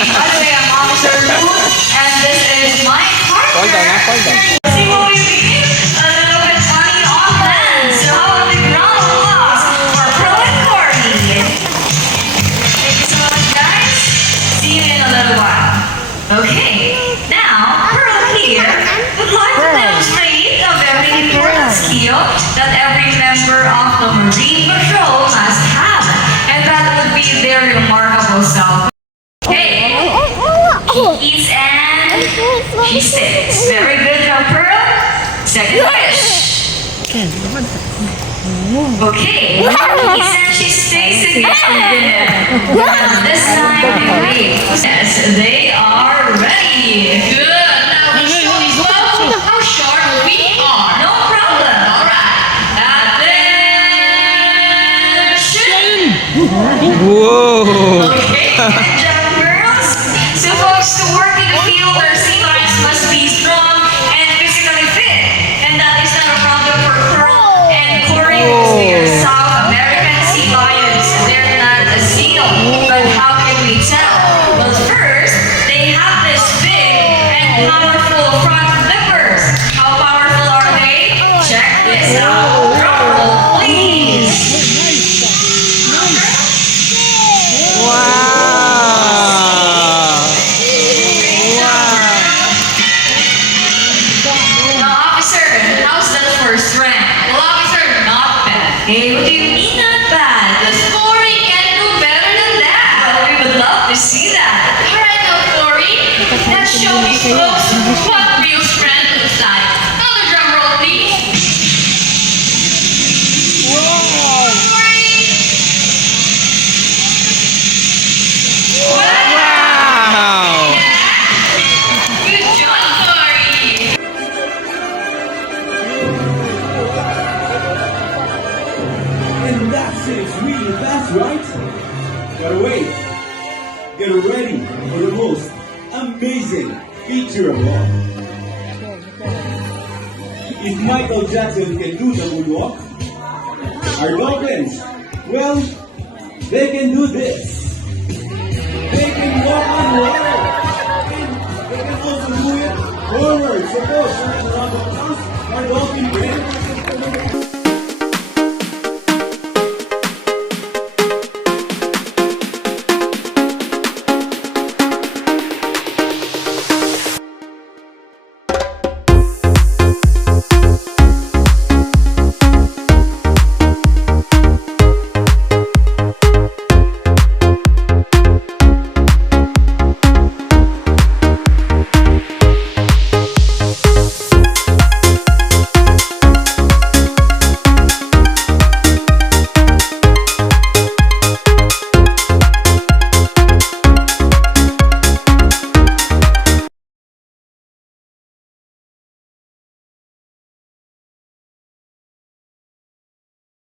By the way, I'm Officer Ruth, and this is my partner. See what we begin? A little bit funny on land. So how about the ground of applause for Pearl and Corey? Thank you so much, guys. See you in a little while. Okay, now Pearl here would like to demonstrate a very important skill that every member of the Marine Patrol must have, and that would be their remarkable self. Hey, he eats and he stays. Very good job, Pearl. Second wish. Okay, he eats and she stays again. And this time they wait. Yes, they are ready. Good. Now we show these folks how short we are. No problem. All right. Attention. Whoa! Okay, good job, girls. So, folks, to work in the field, our sea lions must be strong and physically fit. And that is not a problem for Pearl and Corey because they are South American sea lions. They're not a seal. But how can we tell? Well, first, they have this big and powerful front flippers. How powerful are they? Check this out. Drum roll, please. Now, officer, how's that for strength? Well, officer, not bad. Hey, what do you mean not bad? The Corey can do better than that. Well, we would love to see that. All right, now, Corey. Let's show these folks what real strength looks like. Another drum roll, please. Corey. Wow! Good job, Corey. And that's it, it's really fast, right? Gotta wait. Get ready for the most amazing feature of all. If Michael Jackson can do the moonwalk, our dolphins, well, they can do this. They can walk on water. They can also do it forward. Suppose, around the house, our dolphin can